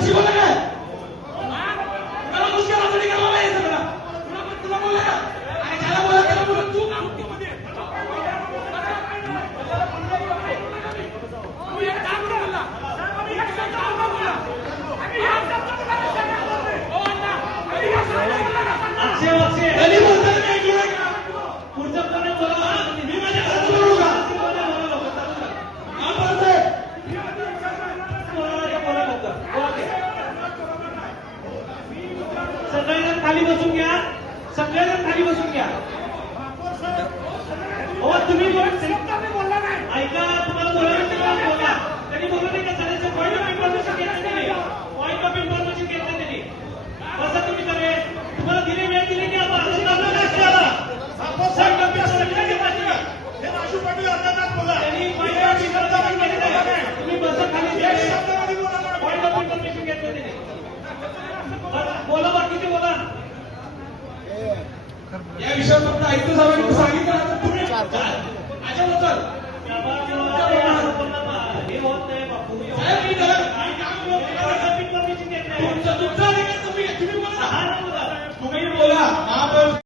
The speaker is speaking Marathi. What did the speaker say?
अशी बोला काय मला मुश्किल असं निघाला नाही सगळं तुला बोलला का आणि ज्याला बोला त्याला बोला तू ना पुढचं कोणी बोला मी माझ्या घरात बोलू का सगळेजण खाली बसून घ्या सगळेजण खाली बसून घ्या हो तुम्ही बोलला नाही ऐका तुम्हाला बोलायचं बोला त्यांनी बोललं नाही का झाल्याचं पॉईंट ऑफ इन्फॉर्मेशन घेतलं त्यांनी पॉईंट ऑफ इन्फॉर्मेशन घेतलं त्यांनी कसं तुम्ही करे तुम्हाला दिले वेळ दिली की आपण पॉईंट ऑफ इन्फॉर्मेशन हे राजू पाटील अर्धातास बोला त्यांनी पॉईंट ऑफ इन्फॉर्मेशन घेतलं तुम्ही बसा खाली पॉईंट ऑफ इन्फॉर्मेशन घेतलं त्यांनी बोला बाकीचे बोला या विषयावर फक्त ऐकतं जावं सांगितलं तुम्ही अजिबात हे होत नाही बापू तुमचं